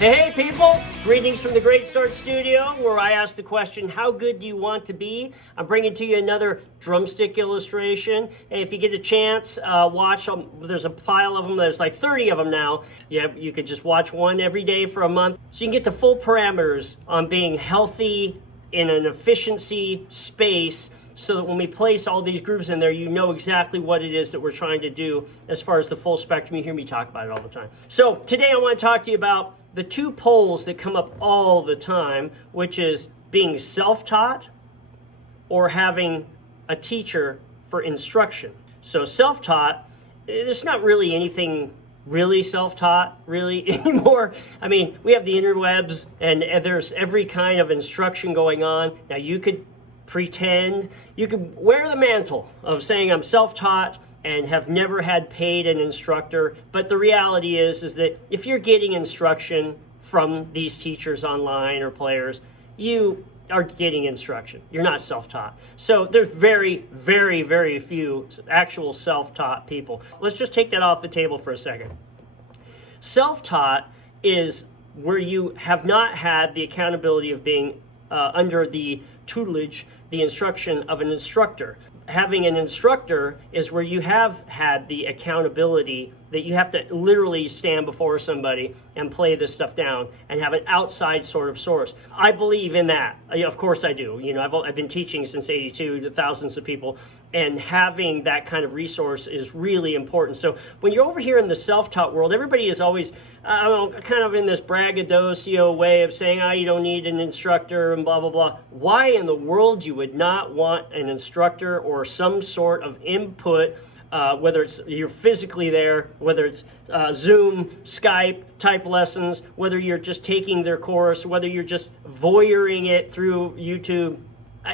Hey people, greetings from the Great Start Studio, where I ask the question, how good do you want to be? I'm bringing to you another drumstick illustration. Hey, if you get a chance, watch them. There's a pile of them. There's like 30 of them now. You could just watch one every day for a month. So you can get the full parameters on being healthy in an efficiency space, so that when we place all these grooves in there, you know exactly what it is that we're trying to do as far as the full spectrum. You hear me talk about it all the time. So today I want to talk to you about the two poles that come up all the time, which is being self-taught or having a teacher for instruction. So self-taught, there's not really anything really self-taught really anymore. I mean, we have the interwebs and there's every kind of instruction going on. Now you could pretend, you could wear the mantle of saying I'm self-taught and have never had paid an instructor, but the reality is that if you're getting instruction from these teachers online or players, you are getting instruction. You're not self-taught. So there's very, very, very few actual self-taught people. Let's just take that off the table for a second. Self-taught is where you have not had the accountability of being under the tutelage, the instruction of an instructor. Having an instructor is where you have had the accountability that you have to literally stand before somebody and play this stuff down and have an outside sort of source. I believe in that. Of course I do. You know, I've been teaching since '82 to thousands of people, and having that kind of resource is really important. So when you're over here in the self-taught world, everybody is always kind of in this braggadocio way of saying, oh, you don't need an instructor and blah, blah, blah. Why in the world you would not want an instructor or some sort of input, whether it's you're physically there, whether it's Zoom, Skype type lessons, whether you're just taking their course, whether you're just voyeuring it through YouTube.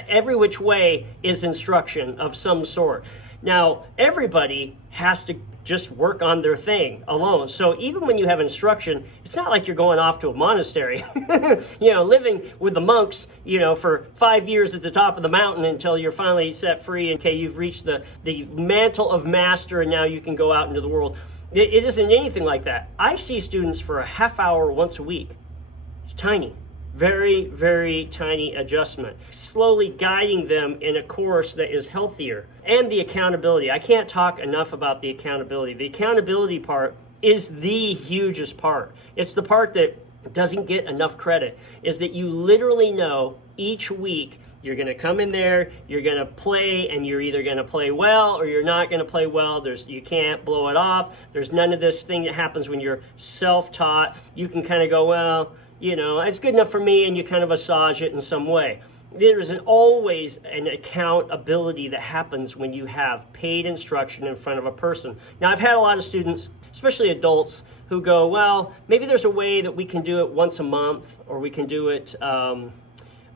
Every which way is instruction of some sort. Now, everybody has to just work on their thing alone. So even when you have instruction, it's not like you're going off to a monastery, you know, living with the monks, you know, for 5 years at the top of the mountain until you're finally set free and, okay, you've reached the mantle of master and now you can go out into the world. It isn't anything like that. I see students for a half hour once a week. It's tiny. Very, very tiny adjustment. Slowly guiding them in a course that is healthier. And the accountability. I can't talk enough about the accountability. The accountability part is the hugest part. It's the part that doesn't get enough credit, is that you literally know each week you're going to come in there, you're going to play, and you're either going to play well or you're not going to play well. You can't blow it off. There's none of this thing that happens when you're self-taught. You can kind of go, well, you know, it's good enough for me, and you kind of massage it in some way. There is always an accountability that happens when you have paid instruction in front of a person. Now, I've had a lot of students, especially adults, who go, well, maybe there's a way that we can do it once a month, or we can do it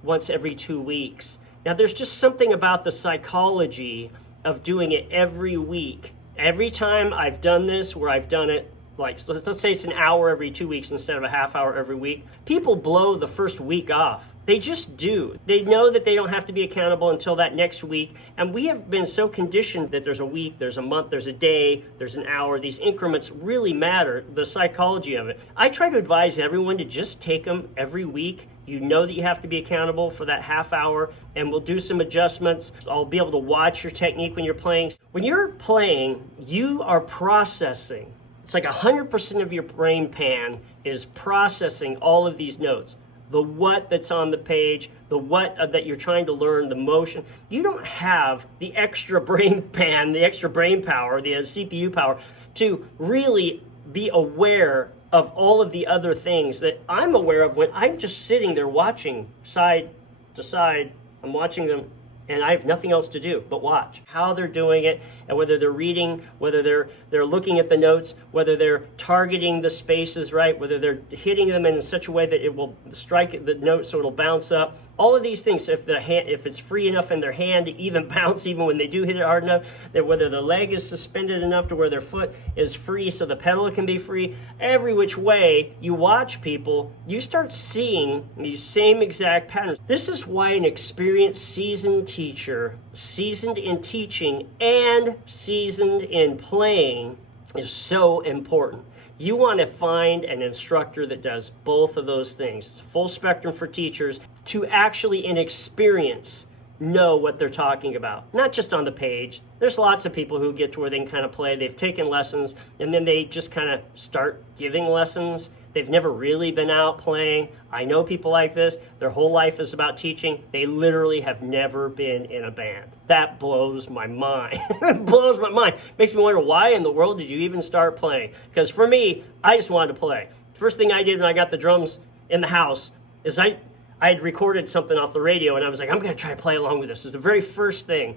once every 2 weeks. Now, there's just something about the psychology of doing it every week. Every time I've done this, where I've done it, like, let's say it's an hour every 2 weeks instead of a half hour every week, people blow the first week off. They just do. They know that they don't have to be accountable until that next week. And we have been so conditioned that there's a week, there's a month, there's a day, there's an hour. These increments really matter, the psychology of it. I try to advise everyone to just take them every week. You know that you have to be accountable for that half hour, and we'll do some adjustments. I'll be able to watch your technique when you're playing. When you're playing, you are processing. It's like 100% of your brain pan is processing all of these notes. The what that's on the page, the what that you're trying to learn, the motion. You don't have the extra brain pan, the extra brain power, the CPU power to really be aware of all of the other things that I'm aware of when I'm just sitting there watching side to side. I'm watching them, and I have nothing else to do but watch how they're doing it, and whether they're reading, whether they're looking at the notes, whether they're targeting the spaces right, whether they're hitting them in such a way that it will strike the note so it'll bounce up. All of these things, if it's free enough in their hand to even bounce, even when they do hit it hard enough, that whether the leg is suspended enough to where their foot is free so the pedal can be free, every which way you watch people, you start seeing these same exact patterns. This is why an experienced, seasoned teacher, seasoned in teaching and seasoned in playing, is so important. You want to find an instructor that does both of those things. It's a full spectrum for teachers to actually, in experience, know what they're talking about. Not just on the page. There's lots of people who get to where they can kind of play. They've taken lessons, and then they just kind of start giving lessons. They've never really been out playing. I know people like this. Their whole life is about teaching. They literally have never been in a band. That blows my mind. It blows my mind. Makes me wonder, why in the world did you even start playing? Because for me, I just wanted to play. First thing I did when I got the drums in the house is I had recorded something off the radio, and I was like, I'm going to try to play along with this. It's the very first thing.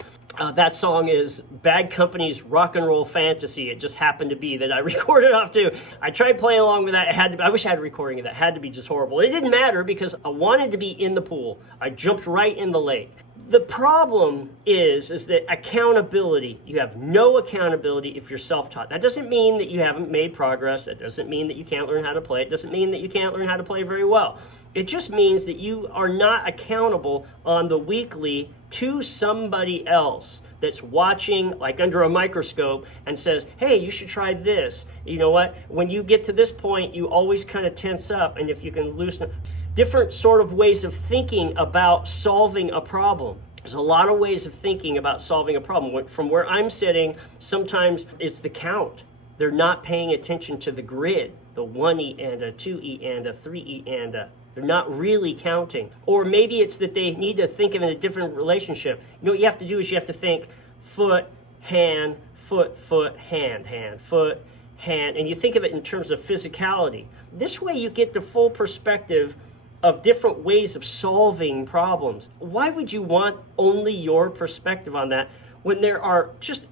That song is Bad Company's Rock and Roll Fantasy. It just happened to be that I recorded off too. I tried playing along with that. I wish I had a recording of that. It had to be just horrible. It didn't matter because I wanted to be in the pool. I jumped right in the lake. The problem is that accountability, you have no accountability if you're self-taught. That doesn't mean that you haven't made progress. That doesn't mean that you can't learn how to play. It doesn't mean that you can't learn how to play very well. It just means that you are not accountable on the weekly to somebody else that's watching like under a microscope and says, hey, you should try this. You know what? When you get to this point, you always kind of tense up, and if you can loosen different sort of ways of thinking about solving a problem. There's a lot of ways of thinking about solving a problem. From where I'm sitting, sometimes it's the count. They're not paying attention to the grid, the 1E and a 2E and a 3E and a. They're not really counting. Or maybe it's that they need to think of it in a different relationship. You know what you have to do is you have to think foot, hand, foot, foot, hand, hand, foot, hand. And you think of it in terms of physicality. This way you get the full perspective of different ways of solving problems. Why would you want only your perspective on that when there are just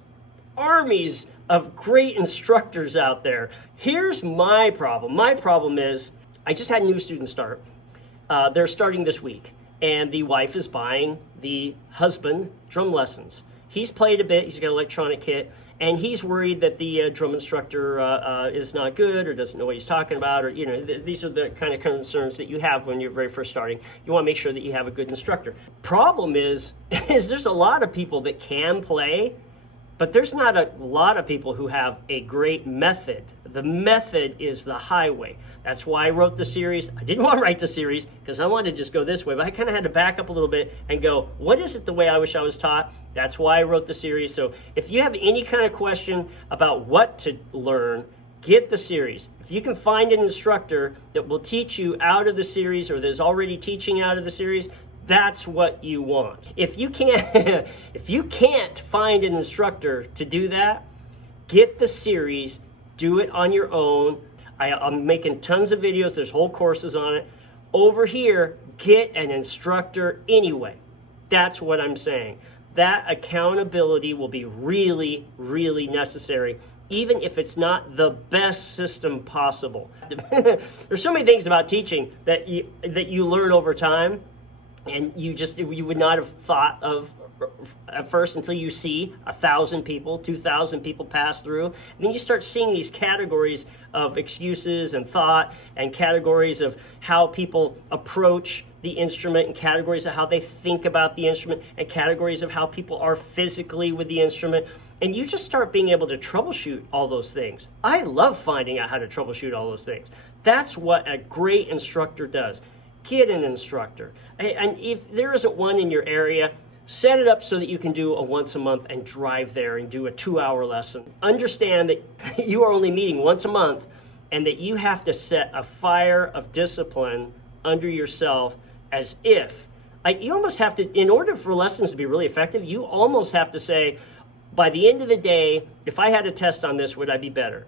armies of great instructors out there? Here's my problem. My problem is I just had new students start. They're starting this week, and the wife is buying the husband drum lessons. He's played a bit, he's got an electronic kit, and he's worried that the drum instructor is not good or doesn't know what he's talking about, or, you know, these are the kind of concerns that you have when you're very first starting. You want to make sure that you have a good instructor. Problem is there's a lot of people that can play, but there's not a lot of people who have a great method. The method is the highway. That's why I wrote the series. I didn't want to write the series because I wanted to just go this way, but I kind of had to back up a little bit and go, what is it the way I wish I was taught? That's why I wrote the series. So if you have any kind of question about what to learn, get the series. If you can find an instructor that will teach you out of the series or that's already teaching out of the series, that's what you want. If you can't, if you can't find an instructor to do that, get the series, do it on your own. I'm making tons of videos. There's whole courses on it. Over here, get an instructor anyway. That's what I'm saying. That accountability will be really, really necessary, even if it's not the best system possible. There's so many things about teaching that you learn over time, and you would not have thought of at first until you see 1,000 people, 2,000 people pass through. And then you start seeing these categories of excuses and thought, and categories of how people approach the instrument, and categories of how they think about the instrument, and categories of how people are physically with the instrument. And you just start being able to troubleshoot all those things. I love finding out how to troubleshoot all those things. That's what a great instructor does. Get an instructor. And if there isn't one in your area, set it up so that you can do a once a month and drive there and do a 2-hour lesson. Understand that you are only meeting once a month, and that you have to set a fire of discipline under yourself, as if, you almost have to, in order for lessons to be really effective, you almost have to say, by the end of the day, if I had a test on this, would I be better?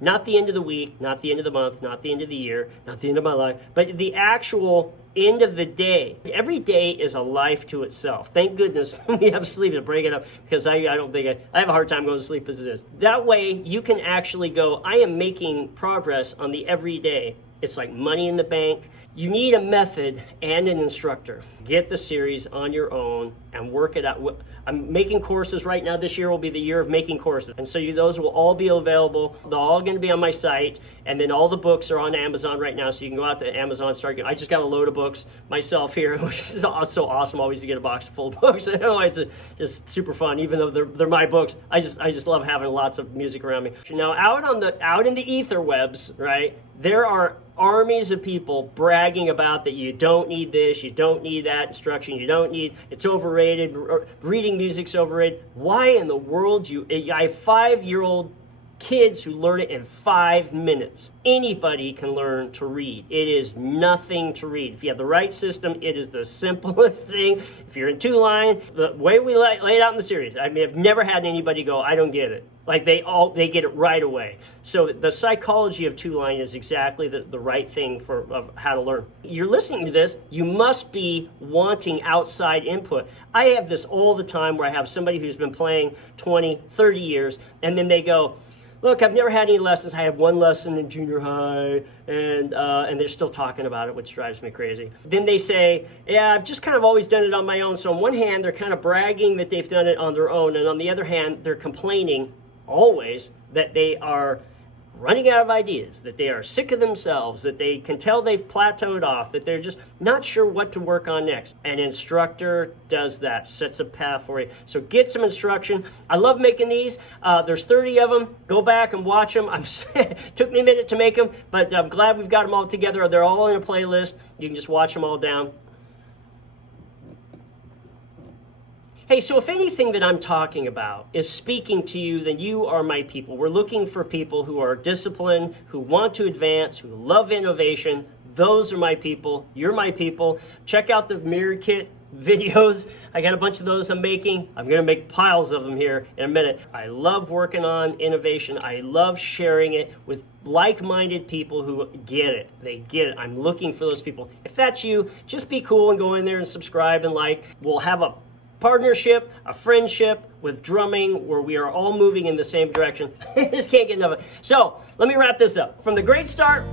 Not the end of the week, not the end of the month, not the end of the year, not the end of my life, but the actual end of the day. Every day is a life to itself. Thank goodness we have sleep to break it up, because I don't think I have a hard time going to sleep as it is. That way you can actually go, I am making progress on the everyday. It's like money in the bank. You need a method and an instructor. Get the series on your own and work it out. I'm making courses right now. This year will be the year of making courses. And so those will all be available. They're all going to be on my site. And then all the books are on Amazon right now. So you can go out to Amazon, I just got a load of books myself here, which is so awesome always to get a box full of books. It's just super fun, even though they're my books. I just love having lots of music around me. Now out in the ether webs, right, there are armies of people bragging about that you don't need this, you don't need that instruction, it's overrated, reading music's overrated. Why in the world I have 5-year-old kids who learn it in 5 minutes. Anybody can learn to read. It is nothing to read. If you have the right system, it is the simplest thing. If you're in two-line, the way we lay it out in the series, I mean, I've never had anybody go, I don't get it. Like they get it right away. So the psychology of two-line is exactly the right thing of how to learn. You're listening to this, you must be wanting outside input. I have this all the time where I have somebody who's been playing 20, 30 years, and then they go, look, I've never had any lessons. I had one lesson in junior high, and they're still talking about it, which drives me crazy. Then they say, yeah, I've just kind of always done it on my own. So on one hand, they're kind of bragging that they've done it on their own, and on the other hand, they're complaining always that they are running out of ideas, that they are sick of themselves, that they can tell they've plateaued off, that they're just not sure what to work on next. An instructor does that, sets a path for you. So get some instruction. I love making these. There's 30 of them. Go back and watch them. Took me a minute to make them, but I'm glad we've got them all together. They're all in a playlist. You can just watch them all down. Hey, so if anything that I'm talking about is speaking to you, then you are my people. We're looking for people who are disciplined, who want to advance, who love innovation. Those are my people. You're my people. Check out the Mirror Kit videos. I got a bunch of those I'm making. I'm going to make piles of them here in a minute. I love working on innovation. I love sharing it with like-minded people who get it. They get it. I'm looking for those people. If that's you, just be cool and go in there and subscribe and like. We'll have a partnership, a friendship with drumming where we are all moving in the same direction. Just can't get enough of it. So let me wrap this up. From the great start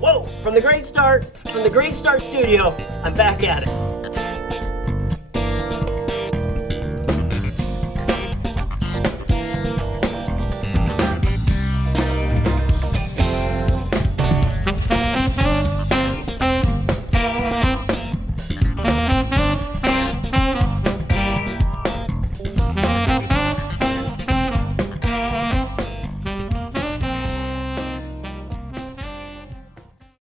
studio, I'm back at it.